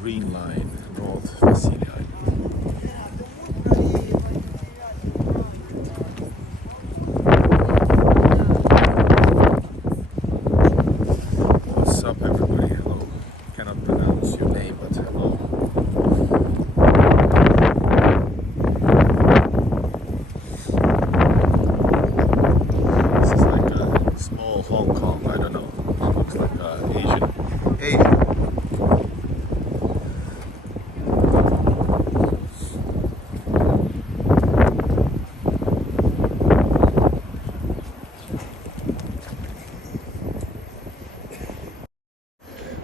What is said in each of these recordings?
Green Line, North Vasily Island. What's up, everybody? Hello. Cannot pronounce your name, but hello. This is like a small Hong Kong. I don't know. It looks like Asian.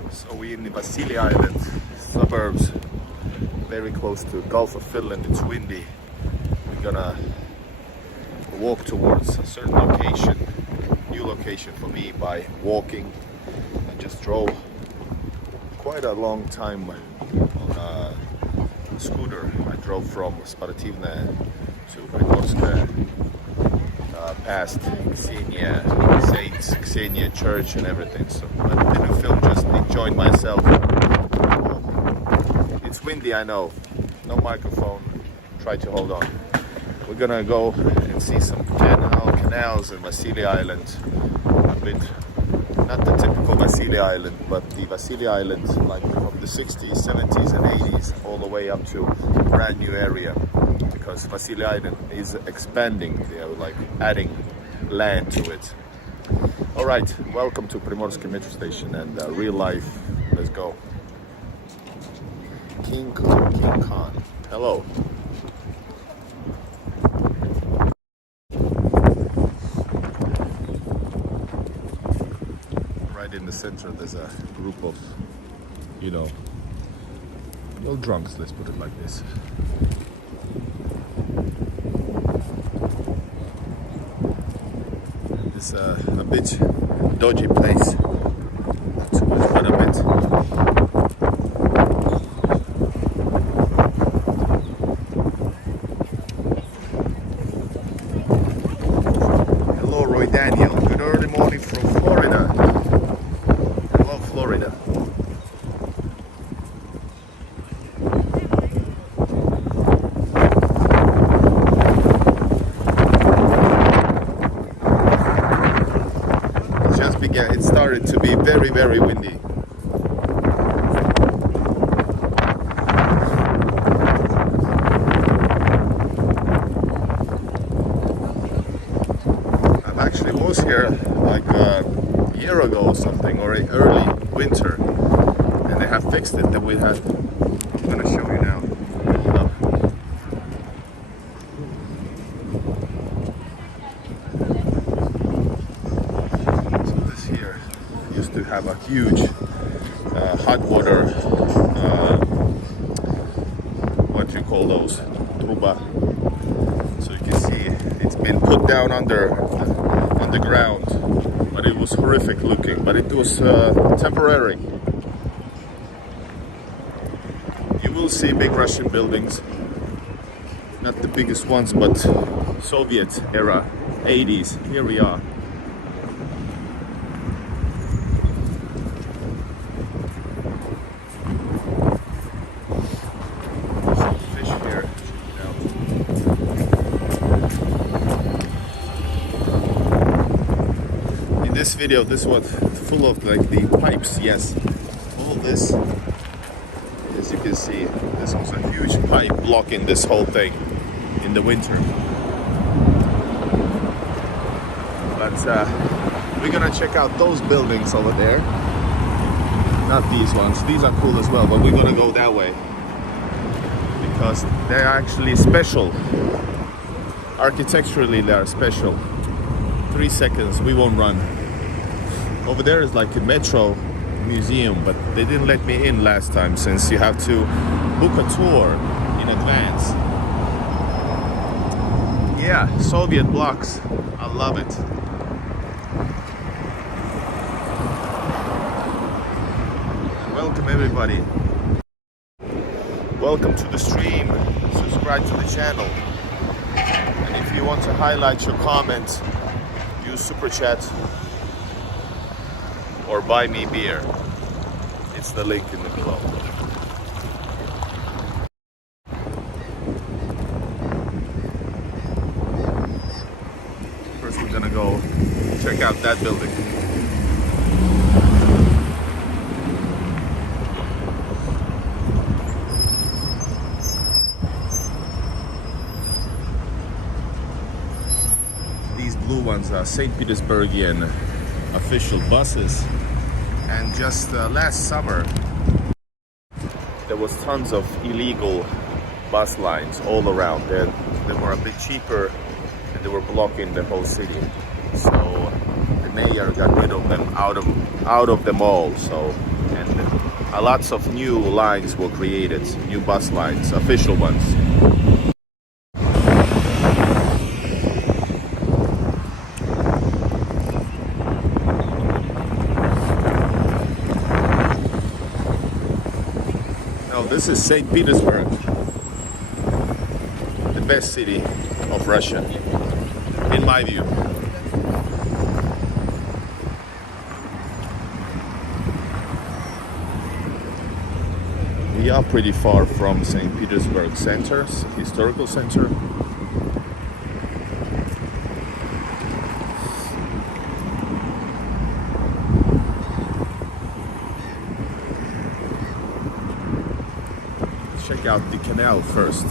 So we're in the Vasily Island, suburbs, very close to Gulf of Finland. It's windy. We're gonna walk towards a certain location, new location for me, by walking. I just drove quite a long time on a scooter. I drove from Sportivne to Primorsk, past Xenia Church and everything. So I didn't film, just enjoying myself. It's windy, I know. No microphone. Try to hold on. We're gonna go and see some canals in Vasily Island. A bit, not the typical Vasily Island, but the Vasily Island like from the 60s, 70s and 80s all the way up to a brand new area. Because Vasily Island is expanding, they're like adding land to it. Alright, welcome to Primorsk metro station and real life. Let's go. King Khan. Hello. Right in the center there's a group of, little drunks, let's put it like this. It's a bit dodgy place. Not too much fun of it. Hello, Roy Daniel. Good early morning from Florida. Hello, Florida. It started to be very, very windy. I actually was here like a year ago or something, or early winter, and they have fixed it. That we had. I'm gonna show you now. Hold up. Used to have a huge hot water, what do you call those, truba. So you can see it's been put down on the ground, but it was horrific looking, but it was temporary. You will see big Russian buildings, not the biggest ones, but Soviet era, 80s. Here we are. This video, this was full of like the pipes, yes. All this, as you can see, this was a huge pipe blocking this whole thing in the winter. But we're gonna check out those buildings over there. Not these ones, these are cool as well, but we're gonna go that way. Because they're actually special. Architecturally, they are special. 3 seconds, we won't run. Over there is like a metro museum, but they didn't let me in last time since you have to book a tour in advance. Yeah, Soviet blocks. I love it. Welcome everybody. Welcome to the stream. Subscribe to the channel. And if you want to highlight your comment, use Super Chat or buy me beer. It's the link in the below. out that building. These blue ones are St. Petersburgian official buses. And just last summer, there was tons of illegal bus lines all around. They were a bit cheaper and they were blocking the whole city. So the mayor got rid of them out of them all. So and lots of new lines were created, new bus lines, official ones. This is St. Petersburg, the best city of Russia, in my view. We are pretty far from St. Petersburg center, historical center. Check out the canal first.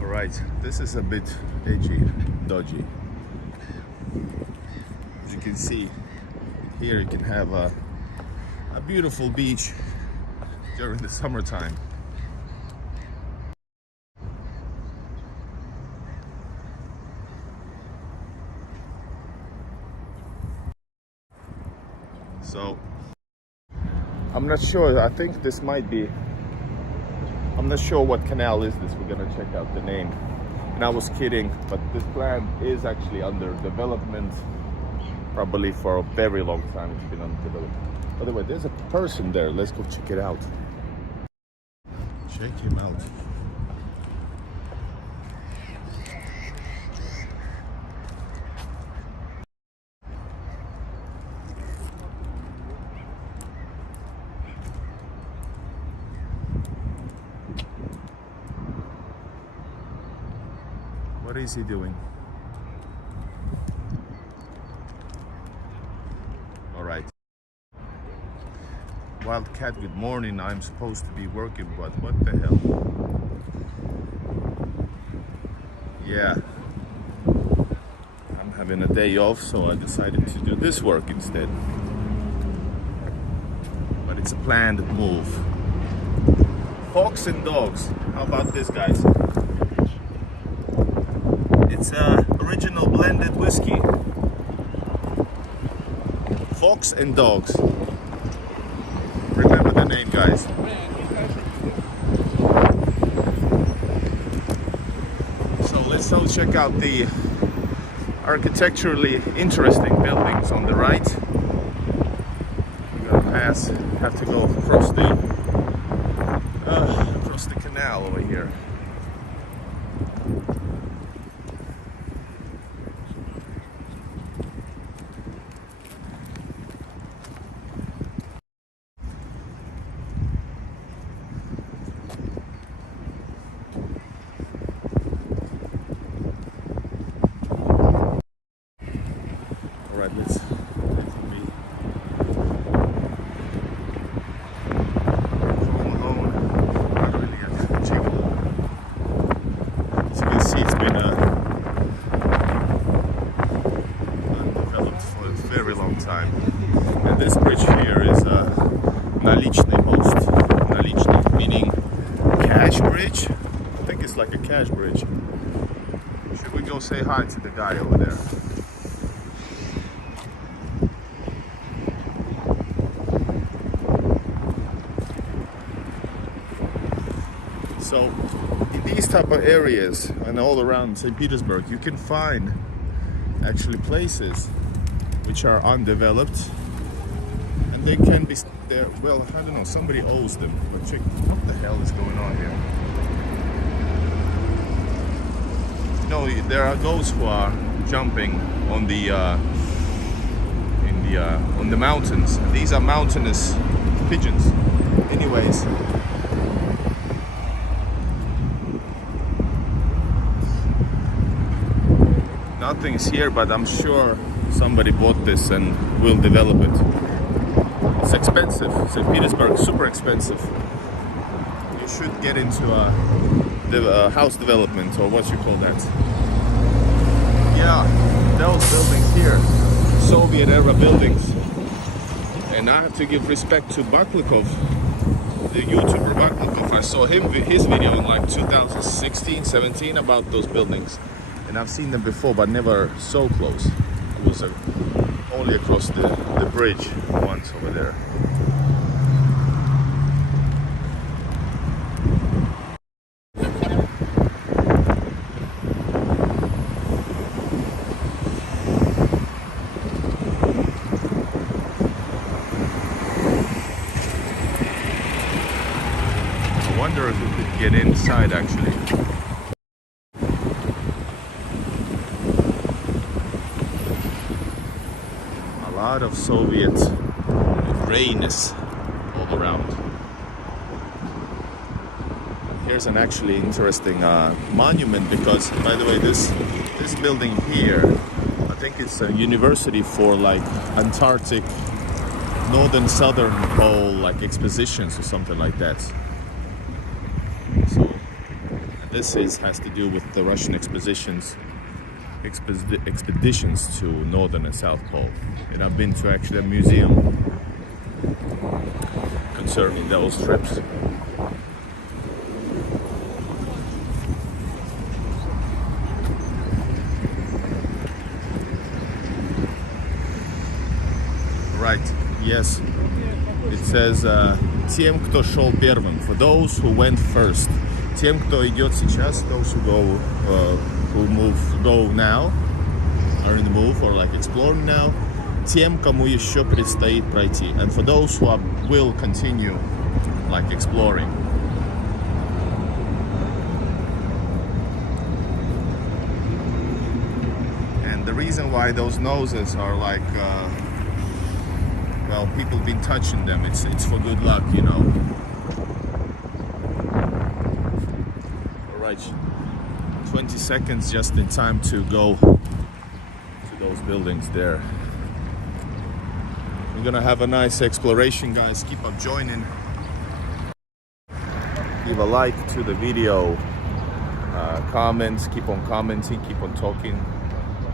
Alright, this is a bit edgy, dodgy. As you can see, here you can have a beautiful beach during the summertime. So, I'm not sure, I think this might be, I'm not sure what canal is this, we're gonna check out the name. And I was kidding, but this plan is actually under development, probably for a very long time it's been under development. By the way, there's a person there, let's go check it out. Check him out. What is he doing? All right. Wildcat, good morning. I'm supposed to be working, but what the hell? Yeah. I'm having a day off, so I decided to do this work instead. But it's a planned move. Fox and dogs. How about this, guys? It's original blended whiskey. Fox and Dogs. Remember the name, guys. So let's all check out the architecturally interesting buildings on the right. We're gonna have to go across the canal over here. Alright, let's me home alone. Not really gonna check. As you can see, it's been undeveloped for a very long time. And this bridge here is Nalichny most. Nalichny meaning cash bridge. I think it's like a cash bridge. Should we go say hi to the guy over there? So in these type of areas and all around St. Petersburg, you can find actually places which are undeveloped, and they can be there. Well, I don't know, somebody owes them, but check what the hell is going on here. You know, there are those who are jumping on the in on the mountains. These are mountainous pigeons. Anyways, nothing's here, but I'm sure somebody bought this and will develop it. It's expensive. St. Petersburg, super expensive. You should get into a house development, or what you call that. Yeah, those buildings here, Soviet era buildings. And I have to give respect to Baklikov, the YouTuber Baklikov. I saw his video in like 2016, 17 about those buildings. And I've seen them before, but never so close. It was only across the bridge once over there. I wonder if we could get inside actually. A lot of Soviet grayness all around. Here's an actually interesting monument, because, by the way, this building here, I think it's a university for like Antarctic, northern southern pole, like expositions or something like that. So this has to do with the Russian expeditions to northern and south pole. And I've been to actually a museum concerning those trips. Right, yes. It says тем, кто шел первым, for those who went first. Тем, кто идет сейчас, those who go now, are in the move, or like exploring now. Тем, кому еще предстоит пройти, and for those who will continue like exploring. And the reason why those noses are like well, people have been touching them. It's for good luck, you know. All right, 20 seconds just in time to go to those buildings there. We're gonna have a nice exploration, guys. Keep on joining. Give a like to the video. Comments. Keep on commenting. Keep on talking.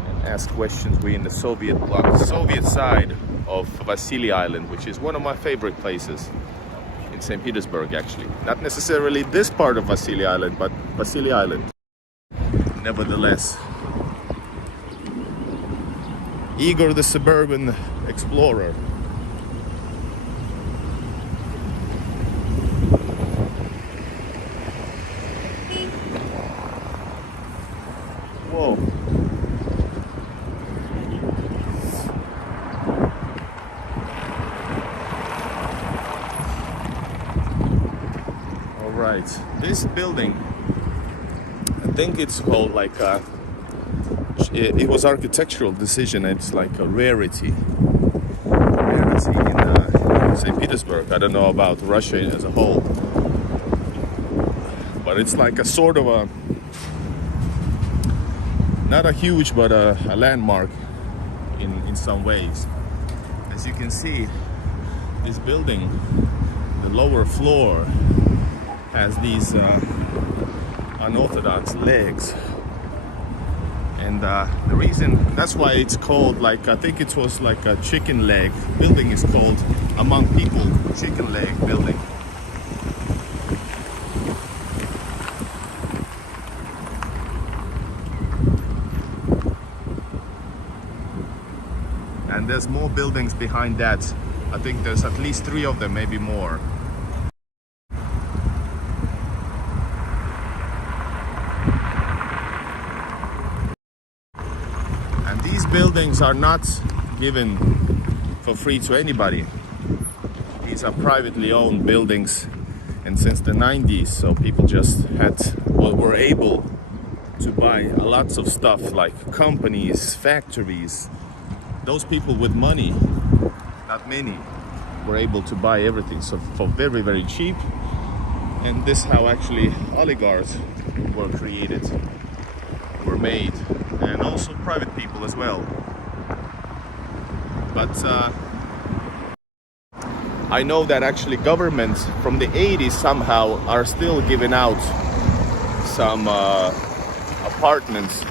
And ask questions. We're in the Soviet bloc, Soviet side of Vasily Island, which is one of my favorite places in St. Petersburg, actually. Not necessarily this part of Vasily Island, but Vasily Island. Nevertheless. Igor the Suburban Explorer. Whoa. All right, this building, I think it's called like it was architectural decision. It's like a rarity in St. Petersburg. I don't know about Russia as a whole, but it's like a sort of a, not a huge, but a landmark in some ways. As you can see, this building, the lower floor, has these unorthodox legs. And the reason, that's why it's called, like, I think it was like a chicken leg building is called, among people, chicken leg building. And there's more buildings behind that. I think there's at least 3 of them, maybe more. And these buildings are not given for free to anybody. These are privately owned buildings, and since the 90s, so people just were able to buy lots of stuff, like companies, factories. Those people with money not many were able to buy everything, so for very, very cheap. And this is how actually oligarchs were created, were made, and also private people as well. But I know that actually governments from the 80s somehow are still giving out some apartments,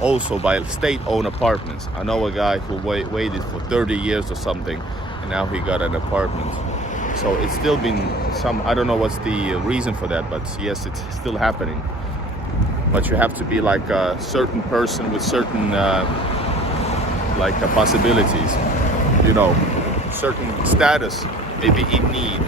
also by state-owned apartments. I know a guy who waited for 30 years or something, and now he got an apartment. So it's still been some, I don't know what's the reason for that, but yes, it's still happening. But you have to be like a certain person with certain possibilities, you know, certain status, maybe in need.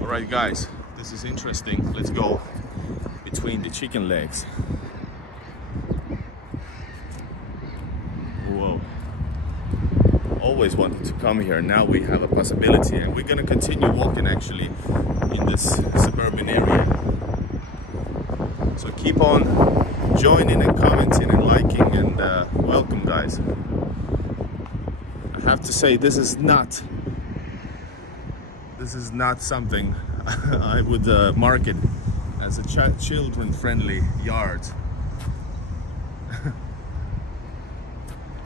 All right, guys, this is interesting. Let's go between the chicken legs. Whoa. Always wanted to come here. Now we have a possibility, and we're gonna continue walking actually in this suburban area. So keep on joining and commenting and liking, and welcome, guys. I have to say, this is not something I would market as a children-friendly yard.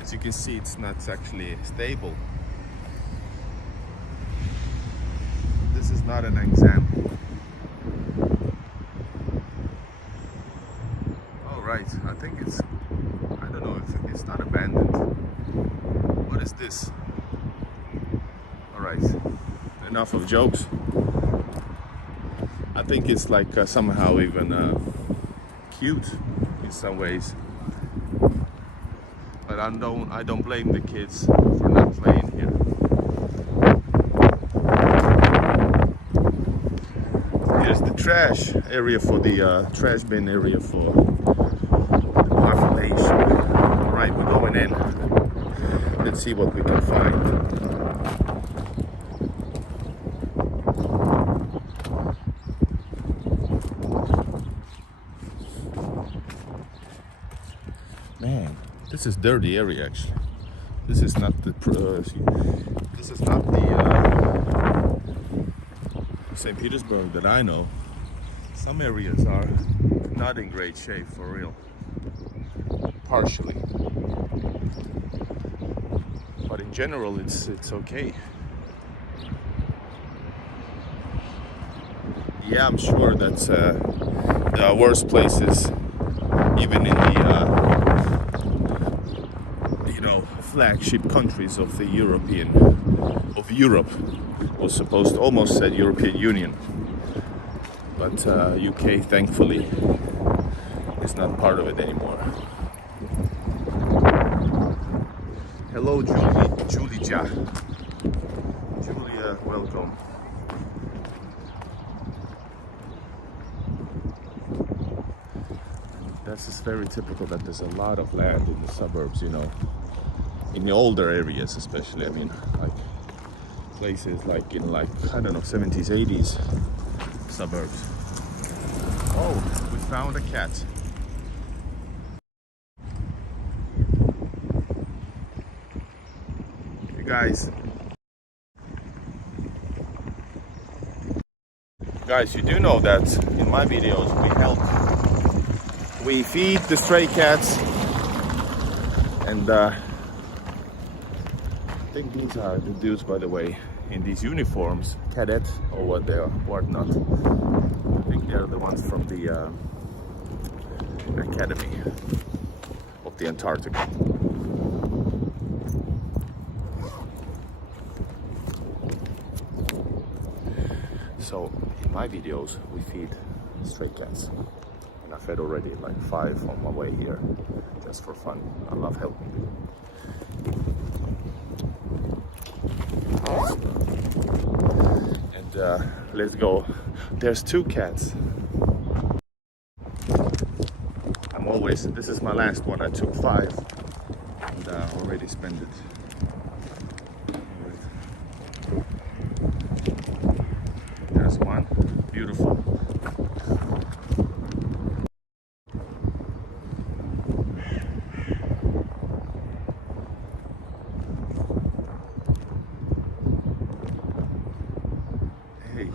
As you can see, it's not actually stable. This is not an example. All right, I think it's, I don't know if it's not abandoned. What is this? All right, enough of jokes. I think it's like somehow even cute in some ways. But I don't blame the kids for not playing here. Here's the trash area for the trash bin area for the population. All right, we're going in. Let's see what we can find. Man, this is dirty area actually. This is not the St. Petersburg that I know. Some areas are not in great shape for real. Partially. But in general it's okay. Yeah, I'm sure that there are worse places, even in the flagship countries of the Europe, was supposed to almost said European Union, but UK thankfully is not part of it anymore. Hello, Julia, welcome. That's just very typical that there's a lot of land in the suburbs, you know. In the older areas especially, I mean, like places like in I don't know, 70s, 80s suburbs. Oh, we found a cat. You guys, you do know that in my videos we feed the stray cats, and I think these are the dudes, by the way, in these uniforms, cadet or whatnot. I think they're the ones from the Academy of the Antarctica. So in my videos we feed stray cats, and I fed already like 5 on my way here, just for fun. I love helping people. And let's go. There's 2 cats. This is my last one. I took 5 and already spent it. man. Beautiful. Hey,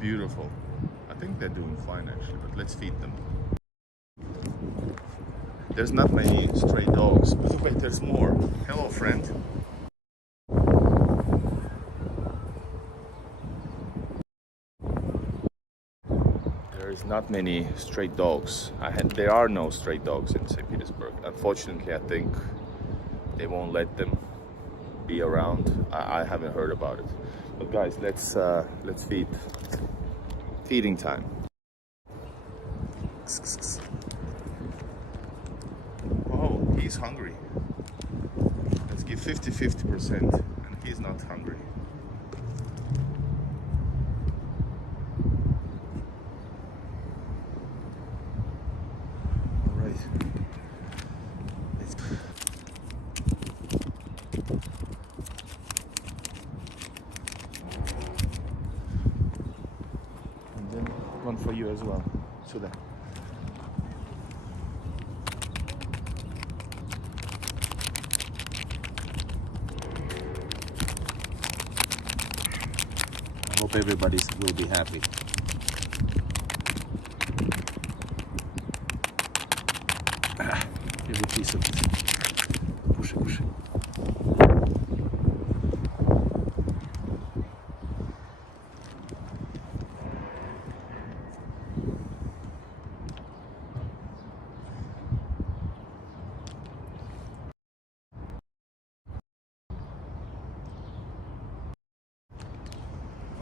beautiful. I think they're doing fine actually, but let's feed them. There's not many stray dogs. Oh wait, there's more. Hello, friend. There's not many stray dogs. There are no stray dogs in St. Petersburg. Unfortunately, I think they won't let them be around. I haven't heard about it. But guys, let's feed. Feeding time. Oh, he's hungry. Let's give 50-50%, and he's not hungry. All right. And then one for you as well. Сюда. I hope everybody will be happy. Every piece of it. Push it, push it.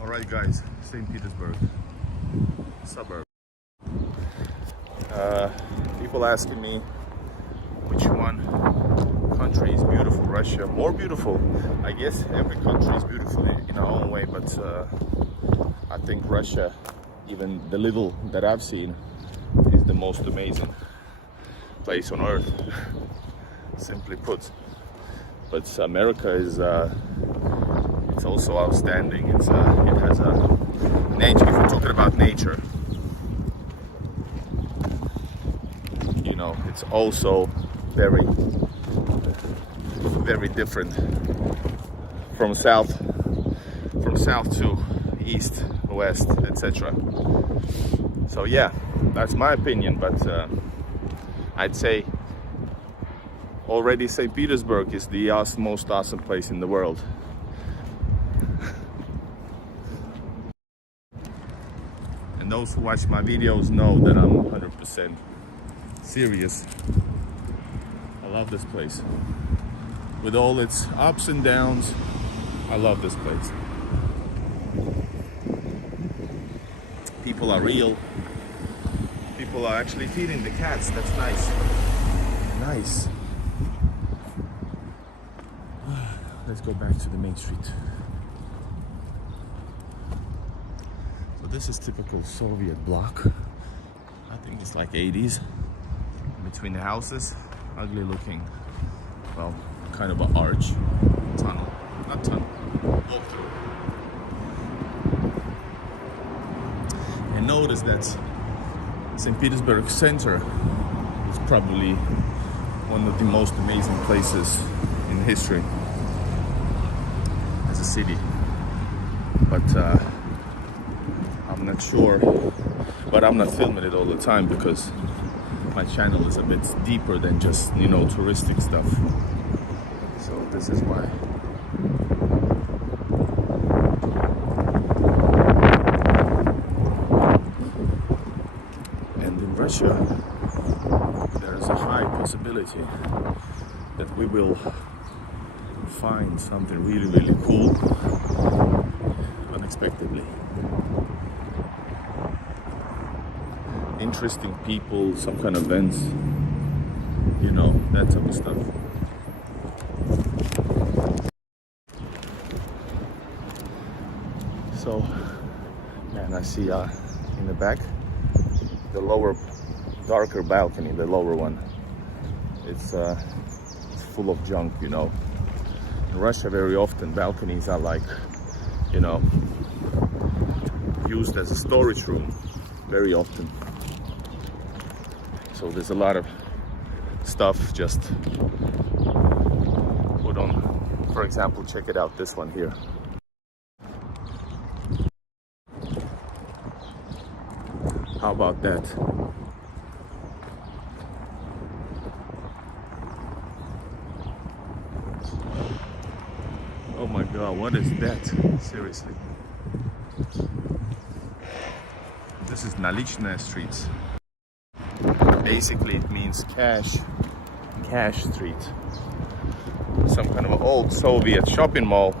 Alright guys, St. Petersburg, suburb. People asking me which one country is beautiful. Russia, more beautiful. I guess every country is beautiful in our own way, but I think Russia, even the little that I've seen, is the most amazing place on earth, simply put. But America is it's also outstanding. It has a nature. If we're talking about nature, you know, it's also very different from south to east, west, etc. So yeah, that's my opinion. But I'd say already St. Petersburg is the most awesome place in the world. And those who watch my videos know that I'm 100% serious. I love this place. With all its ups and downs, I love this place. People are real. People are actually feeding the cats. That's nice. Nice. Let's go back to the main street. So this is typical Soviet block. I think it's like 80s. Between the houses, ugly looking, well, kind of an arch, tunnel, not tunnel, walk through. And notice that St. Petersburg center is probably one of the most amazing places in history as a city. But I'm not sure, but I'm not filming it all the time because my channel is a bit deeper than just, you know, touristic stuff. So this is why. And in Russia, there is a high possibility that we will find something really, really cool unexpectedly. Interesting people, some kind of events, you know, that type of stuff. So, man, I see in the back, the lower, darker balcony, the lower one. It's full of junk, you know. In Russia, very often balconies are like, you know, used as a storage room very often. So there's a lot of stuff just put on. For example, check it out, this one here. How about that? Oh my god, what is that? Seriously. This is Nalichная Street. Basically it means cash street. Some kind of an old Soviet shopping mall.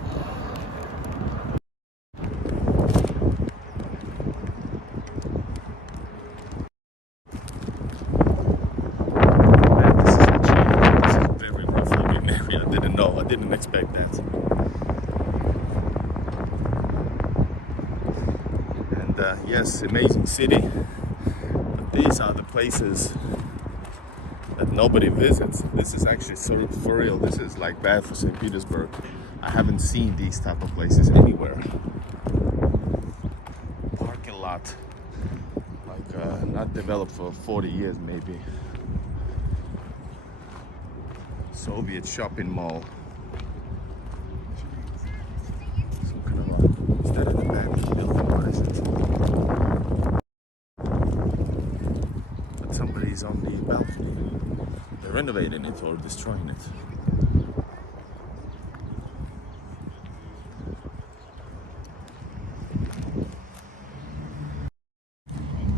Man, this is a very rough looking area. I didn't expect that. Yes, amazing city, but these are the places that nobody visits. This is actually for real. This is like bad for St. Petersburg. I haven't seen these type of places anywhere. Parking lot, like not developed for 40 years maybe. Soviet shopping mall. Some kind of a, is that in the back building? What is it? Somebody's on the balcony. They're renovating it or destroying it.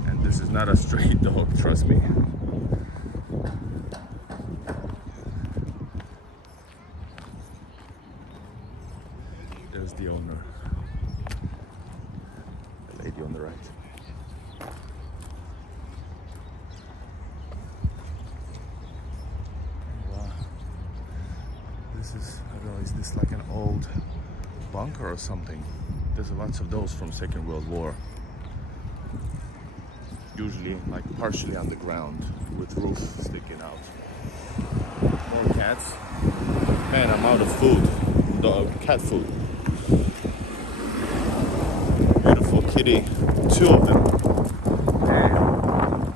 And this is not a stray dog, trust me. There's the owner. The lady on the right. I don't know, is this like an old bunker or something? There's lots of those from Second World War. Usually like partially underground with roof sticking out. More cats. Man, I'm out of food. Cat food. Beautiful kitty. 2 of them. Damn.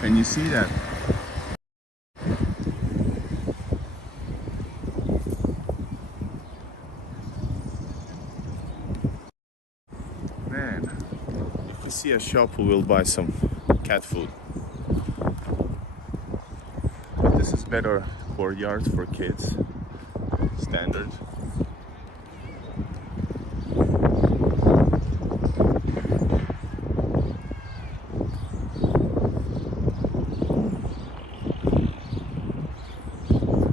Can you see that? Man, if you see a shop who will buy some cat food. This is better courtyard for kids. Standard.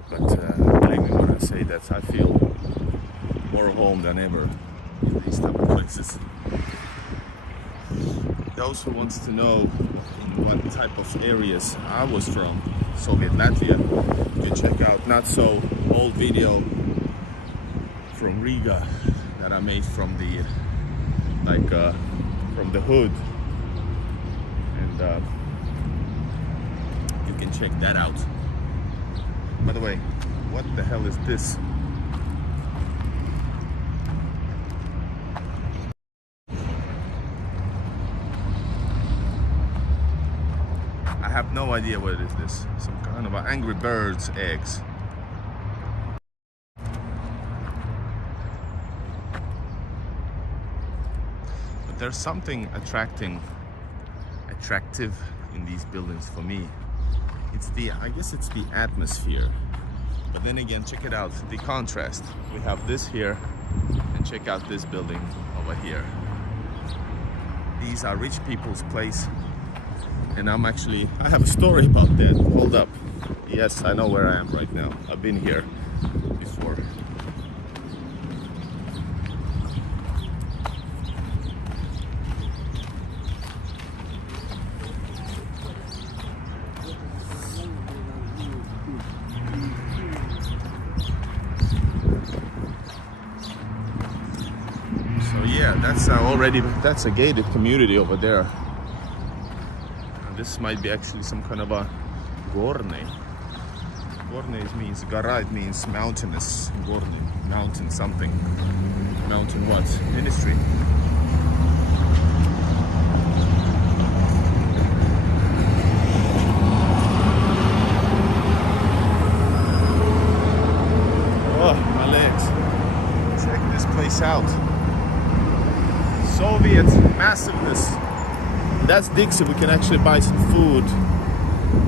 But believe me when I say that I feel more home than ever in these type of places. Those who wants to know what type of areas I was from, Soviet Latvia, you can check out not so old video from Riga that I made from the from the hood, and you can check that out. By the way, what the hell is this? I have no idea what it is. This some kind of Angry Birds eggs. But there's something attractive in these buildings for me. It's I guess it's the atmosphere. But then again, check it out, the contrast. We have this here, and check out this building over here. These are rich people's place. And I have a story about that. Hold up. Yes, I know where I am right now. I've been here before. So yeah, that's a gated community over there. This might be actually some kind of a gorne. Gorny means Gora, it means mountainous. Gorny, mountain something. Mountain what? Ministry. Oh, my legs. Check this place out. Soviet massiveness. That's Dixie. We can actually buy some food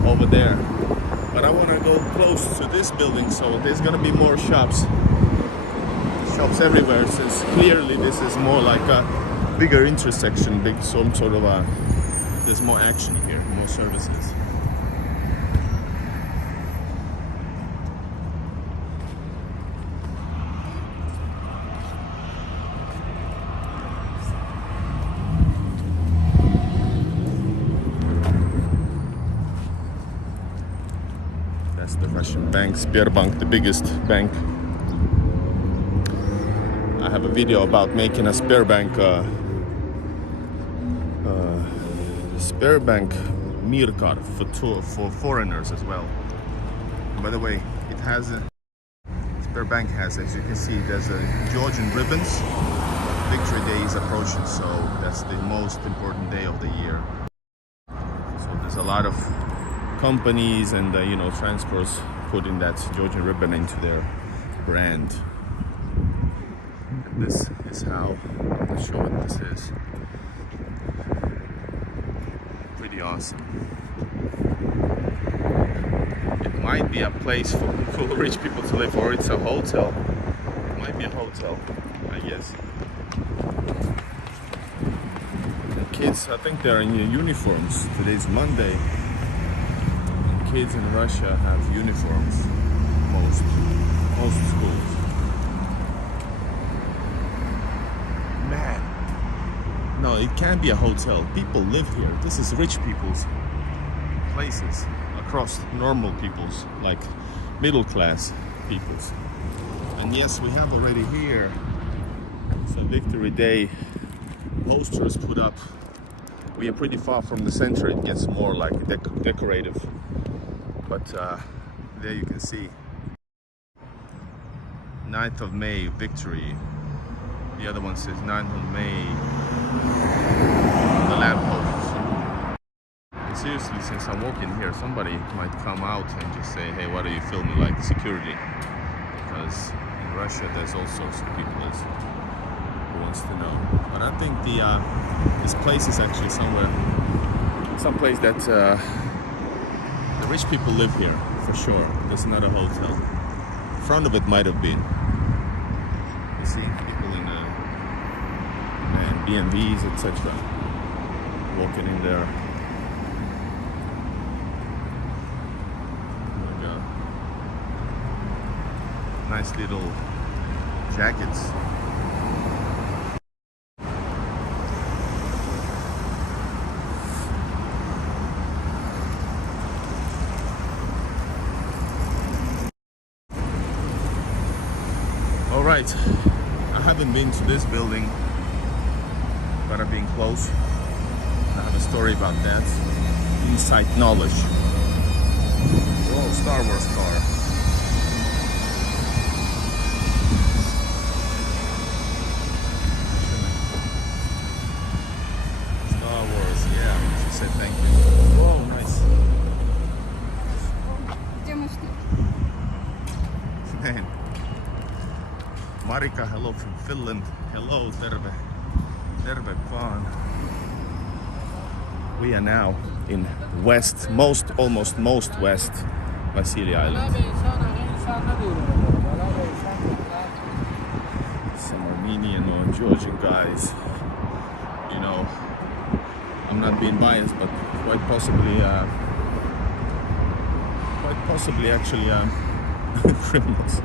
over there. But I want to go close to this building, so there's gonna be more shops. Shops everywhere, since clearly this is more like a bigger intersection, some sort of a, there's more action here, more services. That's the Russian bank, Sberbank, the biggest bank. I have a video about making a Sberbank Mir card for foreigners as well. By the way, it has a Sberbank has, as you can see, there's a Georgian ribbons. Victory Day is approaching, so that's the most important day of the year. So there's a lot of companies and transports putting that Georgian ribbon into their brand. And this is how, I'll show what this is. Pretty awesome. It might be a place for people, rich people to live, or it's a hotel. It might be a hotel, I guess. The kids, I think they're in uniforms. Today's Monday. Kids in Russia have uniforms, most schools. Man, no, it can't be a hotel. People live here. This is rich people's places, across normal people's, like middle class people's. And yes, we have already here some Victory Day posters put up. We are pretty far from the center. It gets more like decorative. But there you can see 9th of May, Victory. The other one says 9th of May, the lamppost. And seriously, since I'm walking here, somebody might come out and just say, hey, what are you filming, like security? Because in Russia, there's all sorts of people who wants to know. But I think this place is actually someplace that the rich people live here, for sure. It's not a hotel. Front of it might have been. You see people in BMWs, etc. walking in there. Nice little jackets. All right, I haven't been to this building, but I've been close. I have a story about that. Inside knowledge. Whoa, Star Wars car. Star Wars, yeah, she said thank you. Whoa, nice. Man. Marika, hello from Finland. Hello, terve. Terve vaan. We are now in almost most west Vasily Island. Some Armenian or Georgian guys. You know, I'm not being biased, but quite possibly actually criminals.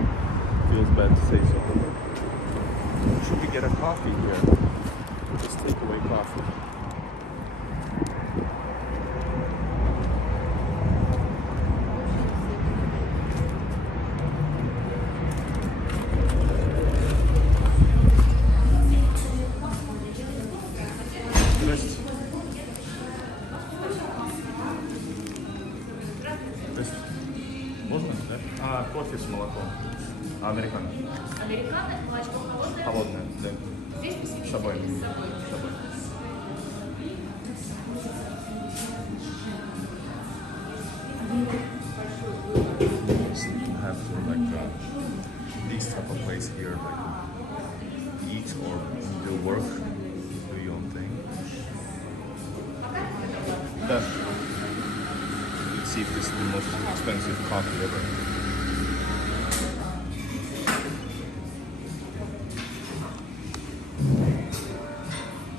Feels bad to say so. Should we get a coffee here? Just take away coffee. Можно, да? С собой. С собой. Have to like these type of place here, like eat or do work, do your own thing. Then let's see if this is the most expensive coffee ever.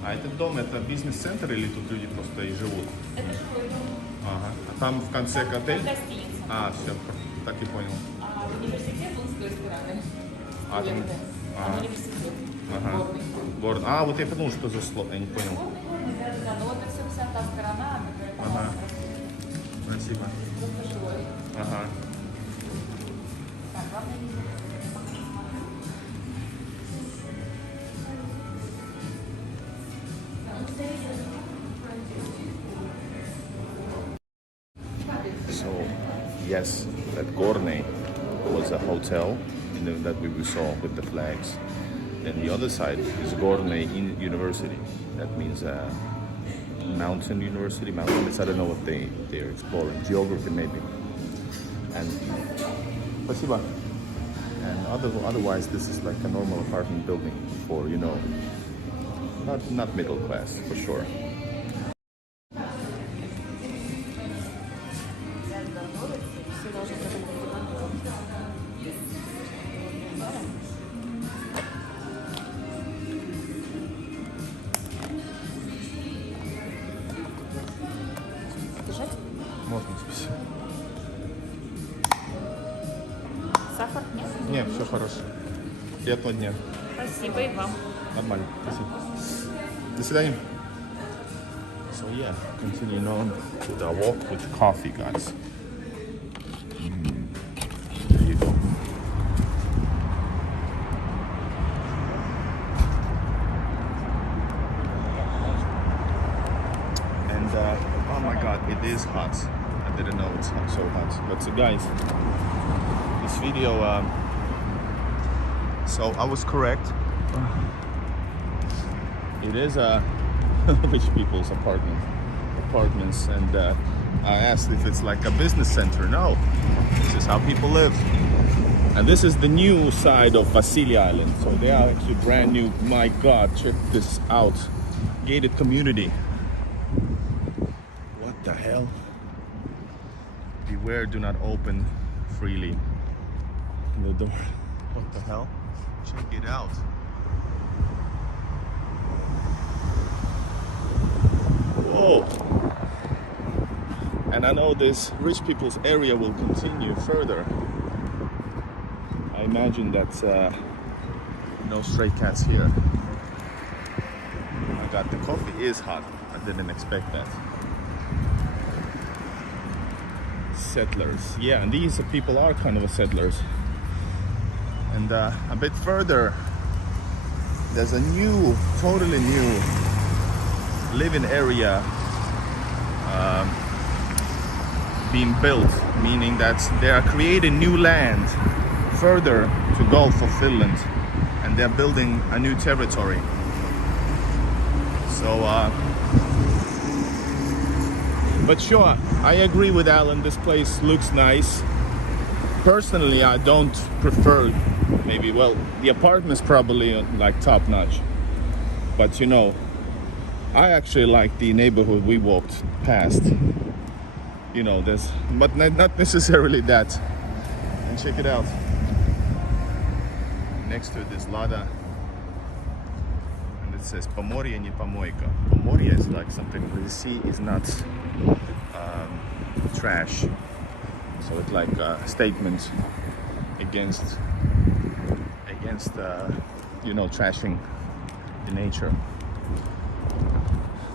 А этот дом, это бизнес-центр или тут люди просто и живут? Это жилой дом. Ага. А там в конце отель? Гостиница. А, все, так и понял. А университет он с той стороны. А, там- Студенты. а. Университет. Ага. Горный. Город. А, вот я подумал, что за слово, я не понял. Горный, да. Но вот это все вся та сторона, которая там Ага. Спасибо. просто жилой. Ага. Так, главное не забыть. So, yes, that Gorney was a hotel that we saw with the flags. And the other side is Gorney University. That means mountain university, mountainous. I don't know what they're exploring. Geography maybe. And спасибо. And otherwise this is like a normal apartment building for, you know, not middle class for sure. Держать? Можно, спасибо. Сахар? Нет? Нет, все хорошо. Приятного дня. Спасибо и вам. Нормально, спасибо. До свидания. So yeah, continuing on with our walk with coffee, guys. There you go. And oh my God, it is hot. I didn't know it's so hot. But so guys, this video. So I was correct. It is a rich people's apartments, and I asked if it's like a business center. No, this is how people live. And this is the new side of Vasily Island. So they are actually brand new. My God, check this out. Gated community. What the hell? Beware, do not open freely the door. What the hell? Check it out. Whoa. And I know this rich people's area will continue further. I imagine that no stray cats here. Oh my God, the coffee is hot. I didn't expect that. Settlers. Yeah, and these people are kind of a settlers. And a bit further, there's a new, totally new living area being built, meaning that they are creating new land further to Gulf of Finland, and they're building a new territory. So, but sure, I agree with Alan. This place looks nice. Personally, I don't prefer. Maybe, well, the apartment's probably like top notch, but you know, I actually like the neighborhood we walked past. You know, there's, but not necessarily that. And check it out. Next to it is Lada, and it says Pomorye не помойка. Pomorye is like something the sea is not trash. So it's like a statement against you know, trashing the nature.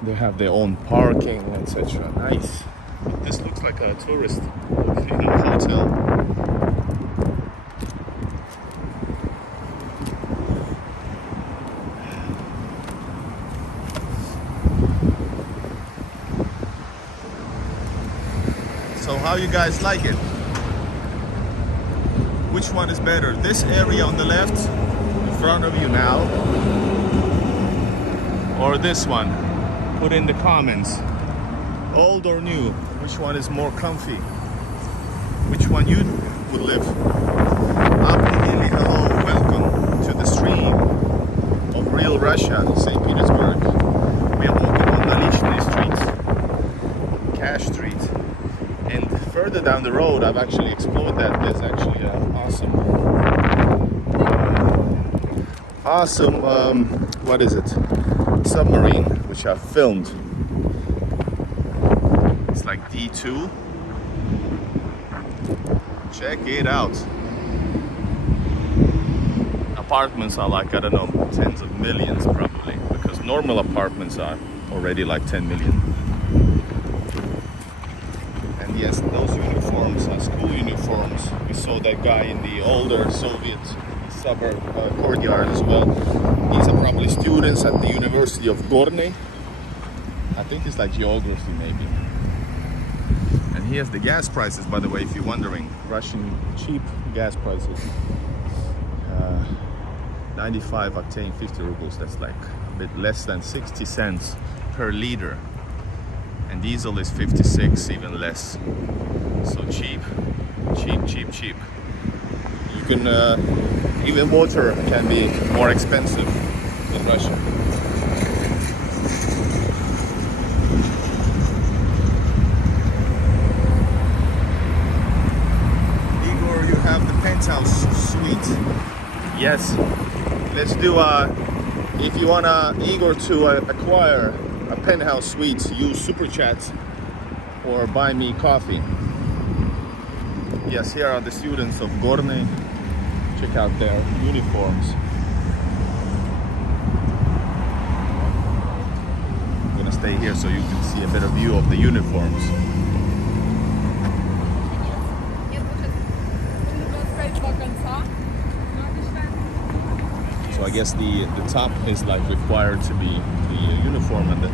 They have their own parking, etc. Nice. This looks like a tourist hotel. So how you guys like it? Which one is better? This area on the left, in front of you now, or this one? Put in the comments. Old or new? Which one is more comfy? Which one you would live? Hello, welcome to the stream of real Russia, St. Petersburg. We are walking on Nalichny Street, Cash Street, and further down the road, I've actually explored that. There's actually an awesome, what is it? Submarine, which I filmed. It's like D2. Check it out. Apartments are like, I don't know, tens of millions probably, because normal apartments are already like 10 million. And yes, those uniforms are school uniforms. We saw that guy in the older Soviet suburb courtyard as well. These are probably students at the University of Gorny. I think it's like geography maybe. And here's the gas prices, by the way, if you're wondering. Russian cheap gas prices. 95 octane, 50 rubles. That's like a bit less than 60 cents per liter. And diesel is 56, even less. So cheap. You can, even water can be more expensive in Russia. Igor, you have the penthouse suite. Yes. Let's do if you wanna, Igor, to acquire a penthouse suite, use Super Chat or buy me coffee. Yes, here are the students of Gorny. Check out their uniforms. I'm gonna stay here so you can see a better view of the uniforms. So I guess the top is like required to be the uniform, and the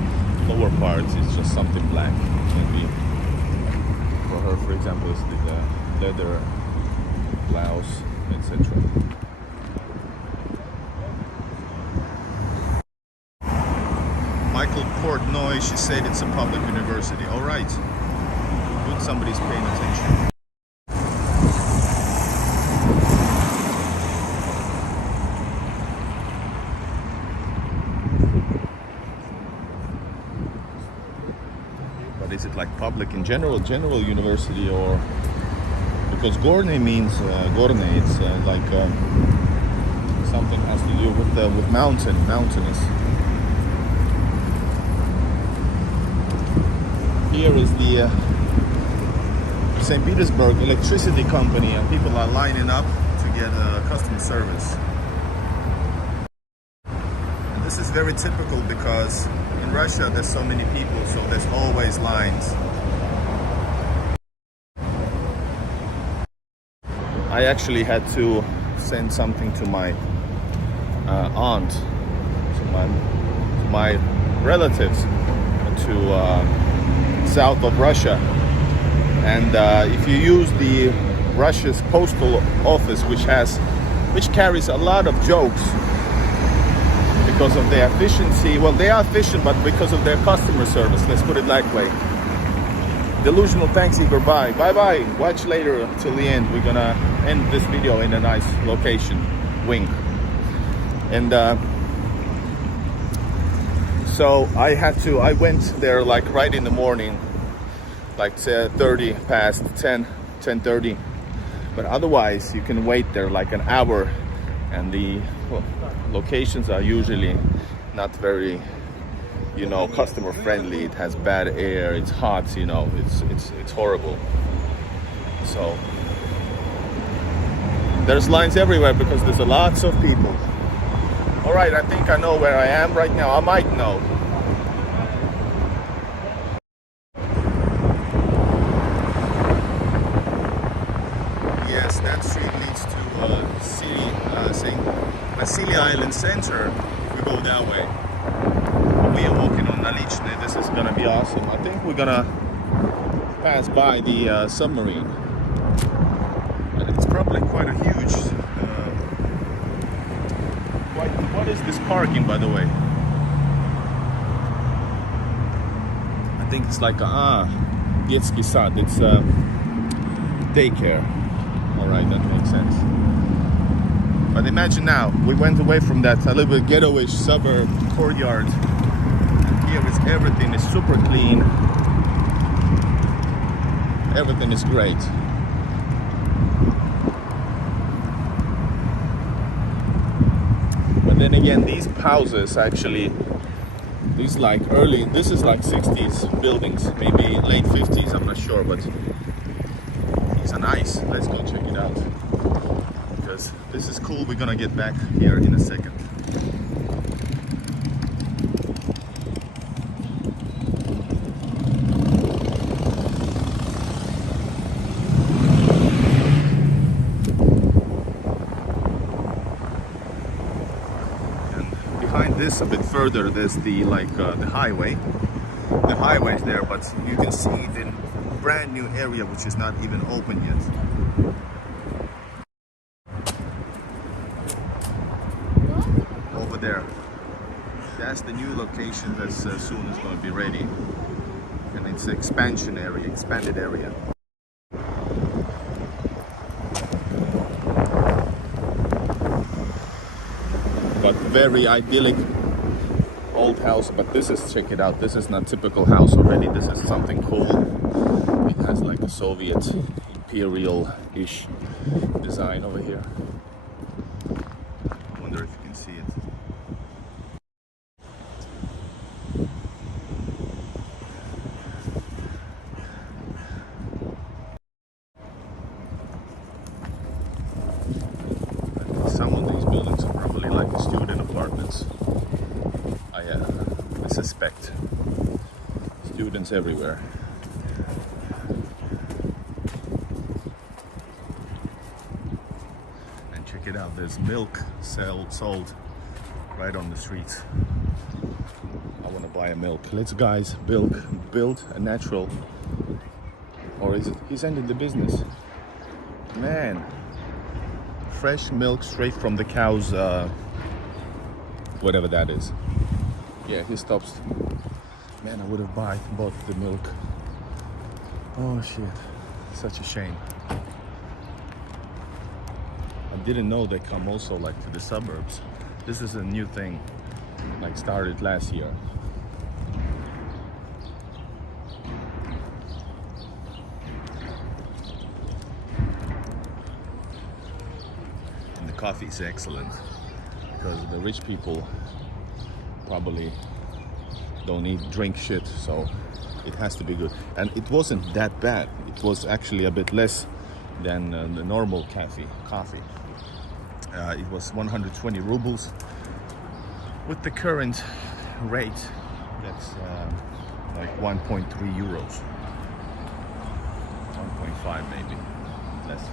lower part is just something black. Maybe for her, for example, is the leather blouse, etc. Michael Portnoy, she said it's a public university. All right, good, somebody's paying attention. Is it like public in general university, or because Gorny means Gorny, it's like something has to do with mountainous. Here is the St. Petersburg electricity company, and people are lining up to get customer service. And this is very typical because in Russia there's so many people, so there's always lines. I actually had to send something to my aunt, to my relatives, to south of Russia. And if you use the Russia's postal office, which carries a lot of jokes, because of their efficiency. Well, they are efficient, but because of their customer service, let's put it that way. Delusional, thanks Igor, bye. Bye. Watch later till the end. We're gonna end this video in a nice location. Wink. And so I went there like right in the morning, like 30 past 10:30. But otherwise, you can wait there like an hour, and the locations are usually not very, customer friendly. It has bad air, it's hot, it's horrible. So there's lines everywhere because there's lots of people. All right, I think I know where I am right now. I might know. Yes, that street leads to St. Vasily Island Center. If we go that way, we are walking on Nalichny. This is gonna be awesome. I think we're gonna pass by the submarine, and it's probably quite a huge. What is this parking, by the way? think it's like детский сад. It's daycare. All right, that makes sense. But imagine now, we went away from that a little bit ghetto-ish suburb courtyard, and here is everything is super clean. Everything is great. But then again, these houses actually, this is like 60s buildings, maybe late 50s, I'm not sure, but these are nice. Let's go check it out, because this is cool. We're gonna get back here in a second. This a bit further, there's the the highway. The highway's there, but you can see the brand new area which is not even open yet. Over there, that's the new location that's soon is going to be ready, and it's an expansion area, expanded area. But very idyllic old house. But this is, check it out, this is not typical house already. This is something cool. It has like a Soviet imperial-ish design over here. I wonder if you can see it. Some of these buildings are probably like student apartments. I suspect. Students everywhere. And check it out, there's milk sold right on the streets. I want to buy a milk. Let's guys build a natural, or is it, he's ended the business. Man. Fresh milk straight from the cows, whatever that is. Yeah, he stops. Man, I would have bought the milk. Oh shit, such a shame. I didn't know they come also like to the suburbs. This is a new thing, like started last year. Coffee is excellent, because the rich people probably don't drink shit, so it has to be good. And it wasn't that bad. It was actually a bit less than the normal coffee. It was 120 rubles. With the current rate, that's like 1.3 euros, 1.5 maybe less.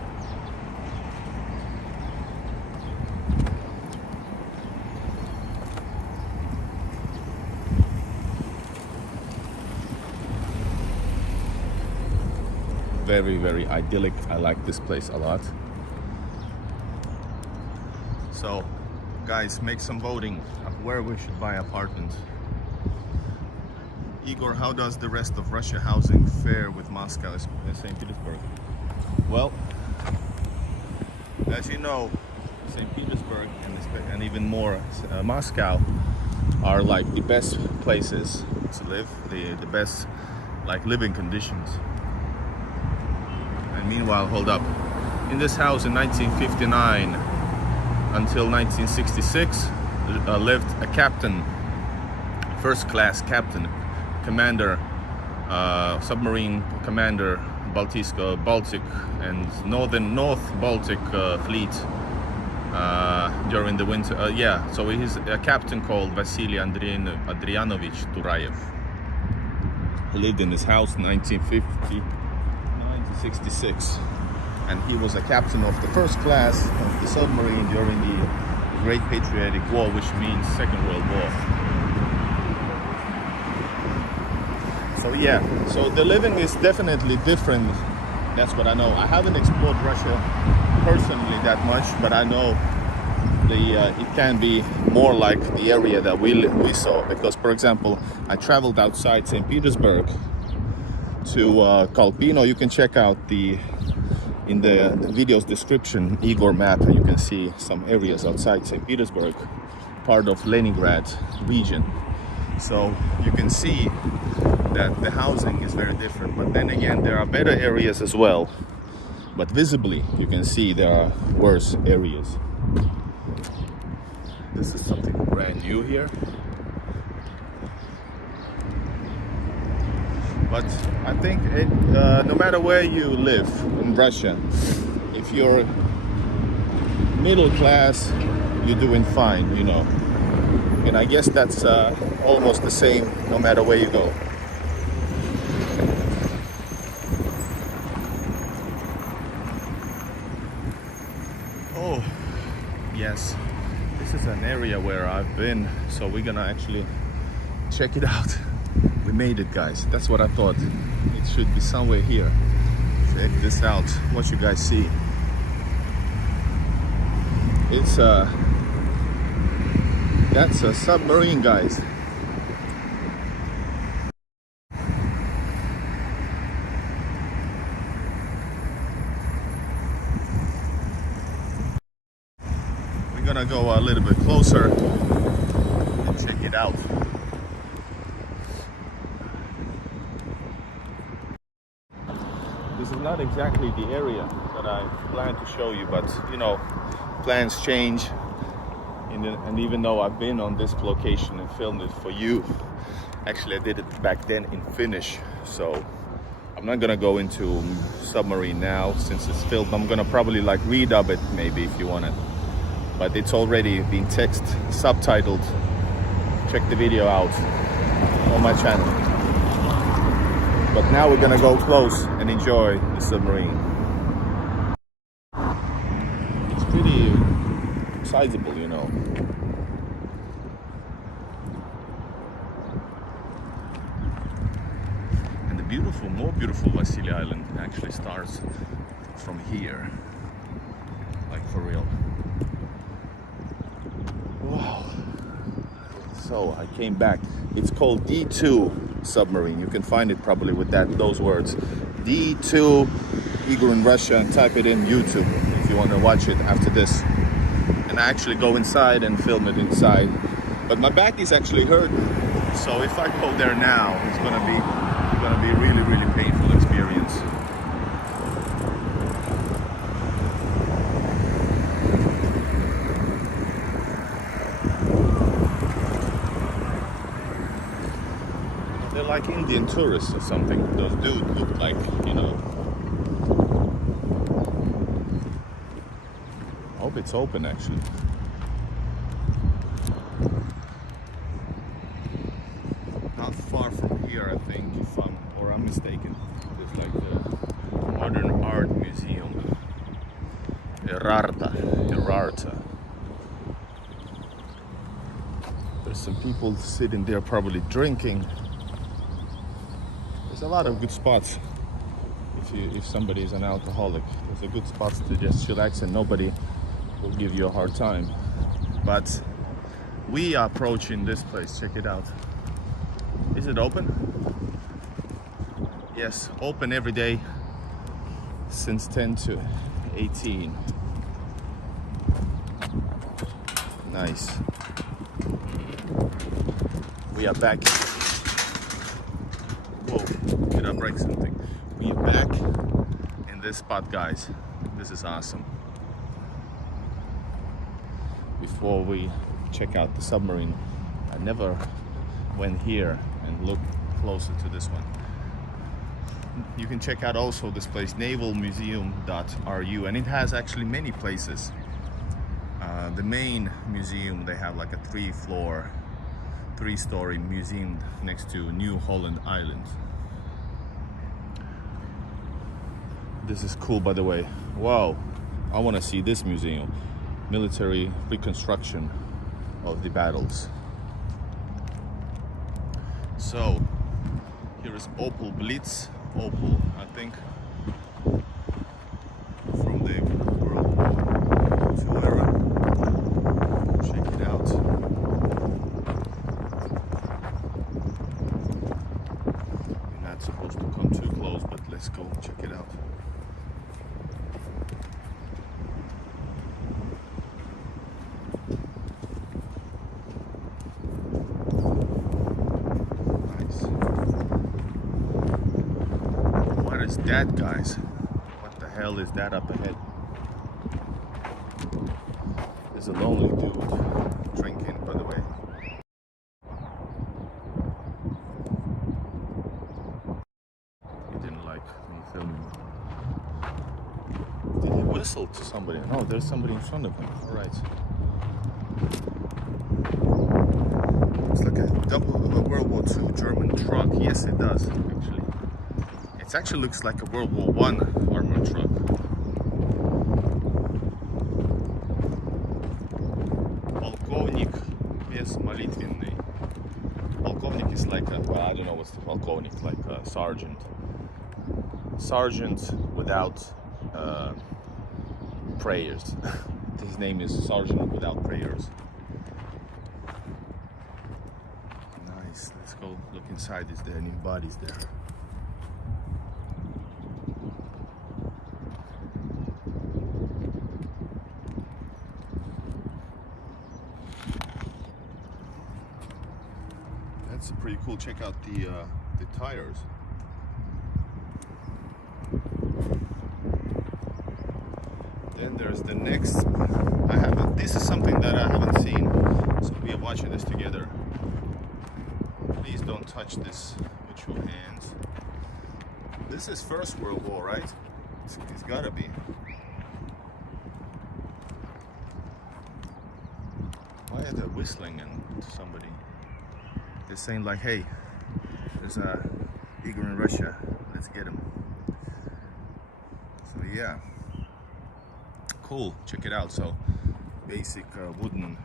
Very, very idyllic. I like this place a lot. So, guys, make some voting of where we should buy apartments. Igor, how does the rest of Russia housing fare with Moscow and St. Petersburg? Well, as you know, St. Petersburg and even more Moscow are like the best places to live, the best like living conditions. Meanwhile, hold up. In this house in 1959 until 1966 lived a captain, first-class captain, commander, submarine commander, Baltic and North Baltic fleet during the winter. Yeah, so he's a captain called Vasily Andrianovich Turayev. He lived in this house in 1966, and he was a captain of the first class of the submarine during the Great Patriotic War, which means Second World War. So yeah, so the living is definitely different. That's what I know. I haven't explored Russia personally that much, but I know it can be more like the area that we saw. Because, for example, I traveled outside St. Petersburg to Kalpino. You can check out in the video's description, Igor map, and you can see some areas outside St. Petersburg, part of Leningrad region. So you can see that the housing is very different, but then again, there are better areas as well. But visibly, you can see there are worse areas. This is something brand new here. But I think no matter where you live in Russia, if you're middle class, you're doing fine, you know. And I guess that's almost the same no matter where you go. Oh, yes. This is an area where I've been, so we're gonna actually check it out. We made it, guys. That's what I thought. It should be somewhere here. Check this out. What you guys see? It's that's a submarine, guys. We're gonna go a little bit closer and check it out. This is not exactly the area that I planned to show you, but you know, plans change. And even though I've been on this location and filmed it for you, actually I did it back then in Finnish, so I'm not gonna go into submarine now since it's filmed. I'm gonna probably like redub it maybe if you want it, but it's already been text subtitled. Check the video out on my channel. But now we're gonna go close and enjoy the submarine. It's pretty sizable, you know. And the beautiful, more beautiful Vasily Island actually starts from here. Like for real. Wow. So I came back. It's called D2 submarine. You can find it probably with those words. D2 Igor in Russia, and type it in YouTube if you want to watch it after this. And I actually go inside and film it inside. But my back is actually hurt, so if I go there now, it's gonna be really, really painful experience. They're like Indian tourists or something. Those dudes look like, you know. I hope it's open actually. Not far from here, I think, if I'm mistaken. There's like the Modern Art Museum. Erarta. There's some people sitting there probably drinking. There's a lot of good spots if somebody is an alcoholic. There's a good spots to just chillax and nobody will give you a hard time. But we are approaching this place. Check it out. Is it open? Yes, open every day since 10 to 18. Nice. We are back. Whoa, did I break something? We are back in this spot, guys. This is awesome. Before we check out the submarine, I never went here and looked closer to this one. You can check out also this place, navalmuseum.ru, and it has actually many places. The main museum, they have like a three-story museum next to New Holland Island. This is cool, by the way. Wow, I want to see this museum. Military reconstruction of the battles. So here is Opel Blitz. Opel, I think, from the World War II era. let's go check it out. Nice. What is that, guys? What the hell is that up ahead? There's a lonely dude drinking, by the way. He didn't like me filming. Did he whistle to somebody? No, there's somebody in front of him. All right. It's like a World War II German truck. Yes, it does, actually. It actually looks like a World War I armored truck. Полковник без молитвенный. Полковnik is like a, well, I don't know what's the полковник, like a sergeant. Sergeant without prayers. His name is Sergeant without prayers. Nice. Let's go look inside. Is there any bodies there? That's pretty cool. Check out the tires. Then there's the next. This is something that I haven't seen, so we are watching this together. Please don't touch this with your hands. This is First World War, right? It's gotta be. Why are they whistling and somebody? They're saying like, hey, there's a Igor in Russia, let's get him. So yeah, cool, check it out. So basic wooden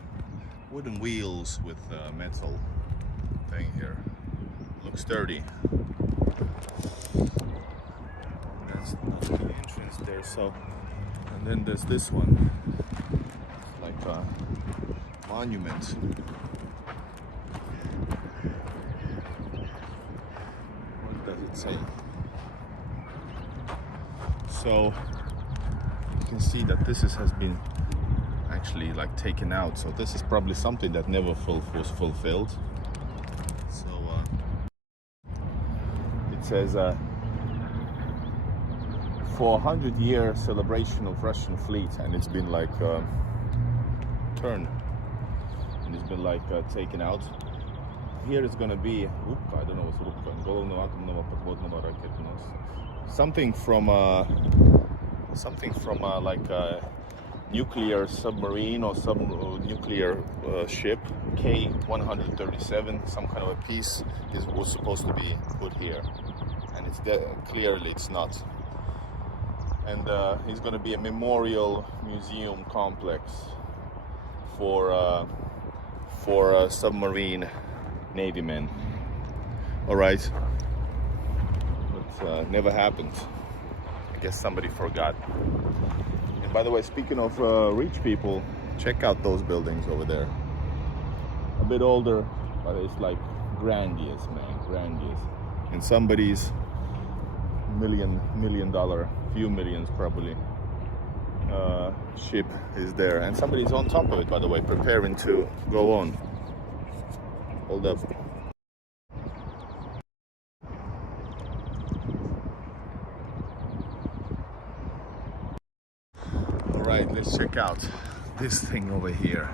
wheels with metal thing here. Looks sturdy. That's not the entrance there. So, and then there's this one. It's like a monument. What does it say? So you can see that this has been actually like taken out. So this is probably something that never was fulfilled. So it says for 100-year celebration of Russian fleet, and it's been like turned, and it's been like taken out. Here is gonna be I don't know what's something from like a nuclear submarine or nuclear ship, K-137. Some kind of a piece was supposed to be put here, and it's clearly it's not. And it's going to be a memorial museum complex for submarine Navy men. All right, but never happened. I guess somebody forgot. And by the way, speaking of rich people, check out those buildings over there. A bit older, but it's like grandiose, man, grandiose. And somebody's million dollar, few millions probably, ship is there, and somebody's on top of it, by the way, preparing to go on. Hold up. All right, let's check out this thing over here.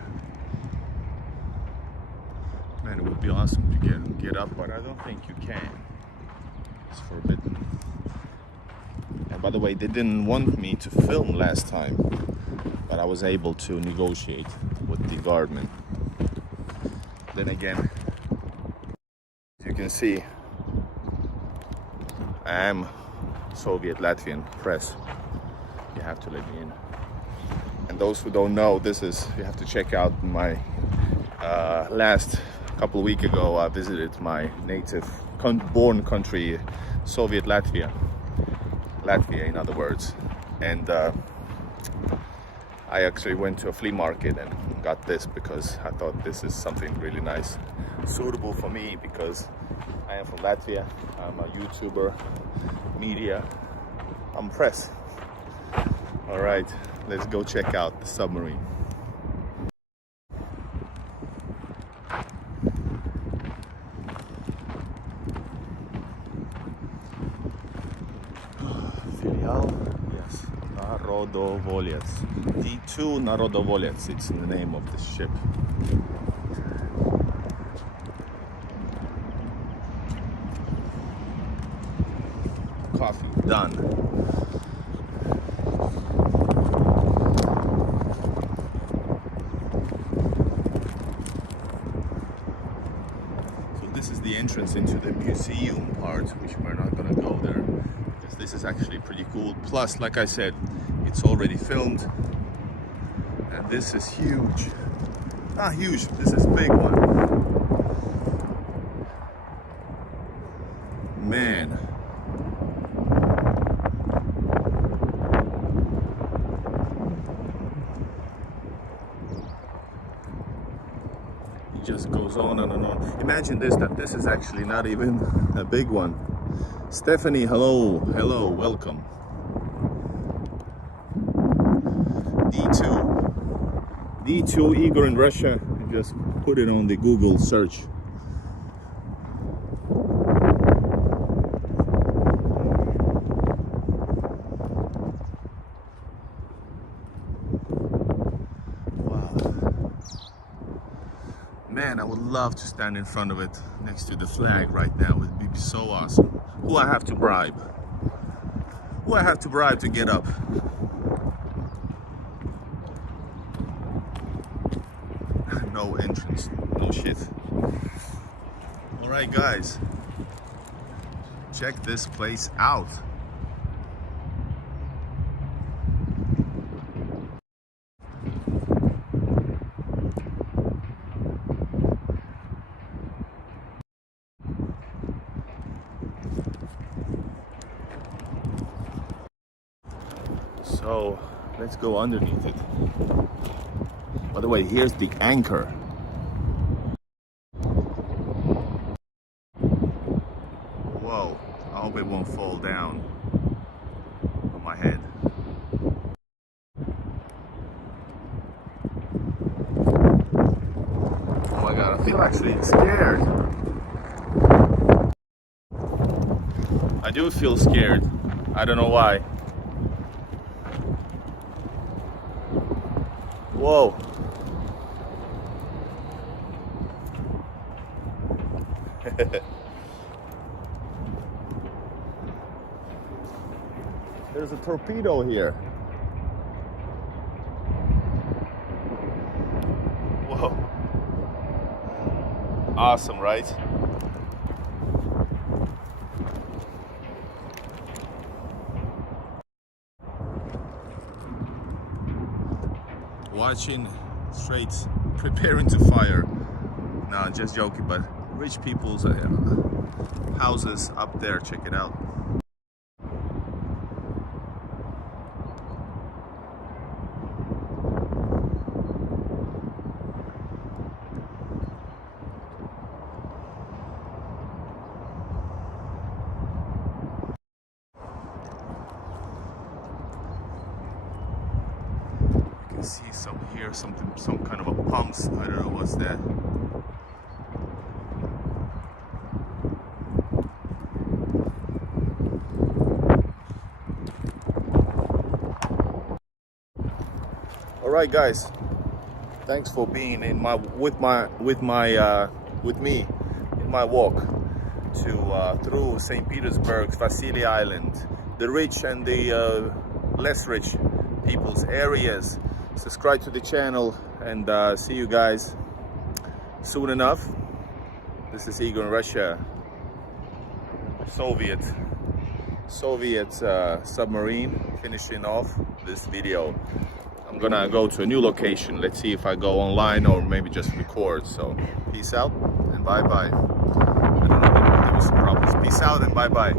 Man, it would be awesome to get up, but I don't think you can. It's forbidden. And by the way, they didn't want me to film last time, but I was able to negotiate with the government. Then again, as you can see, I am Soviet Latvian press. You have to let me in. And those who don't know, you have to check out my last couple of weeks ago. I visited my native born country, Soviet Latvia, in other words. And I actually went to a flea market and got this because I thought this is something really nice, suitable for me because I am from Latvia. I'm a YouTuber media. I'm press. All right, let's go check out the submarine. Filial, yes, Narodovolets. D2 Narodovolets, it's the name of the ship. Coffee, done. So this is the entrance into the museum part, which we're not gonna go there because this is actually pretty cool. Plus, like I said, it's already filmed, and this is huge. Not huge, this is a big one. Man. Just goes on and on. Imagine this, that this is actually not even a big one. Stephanie, hello, hello, welcome. D2 Igor in Russia. Just put it on the Google search. Man, I would love to stand in front of it next to the flag right now. It would be so awesome. Who I have to bribe? Who I have to bribe to get up? No entrance, no shit. All right, guys, check this place out. So let's go underneath it. By the way, here's the anchor. Whoa, I hope it won't fall down on my head. Oh my god, I feel actually scared. I do feel scared. I don't know why. Whoa. There's a torpedo here. Whoa. Awesome, right? Watching straits, preparing to fire. No, just joking, but rich people's houses up there, check it out. You can see some here, some kind of a pumps. I don't know what's that. All right, guys. Thanks for being with me in my walk to through St. Petersburg's Vasily Island, the rich and the less rich people's areas. Subscribe to the channel and see you guys soon enough. This is Igor in Russia. Soviet submarine finishing off this video. I'm gonna go to a new location. Let's see if I go online or maybe just record. So peace out and bye bye. I don't know, there was some problems. Peace out and bye bye.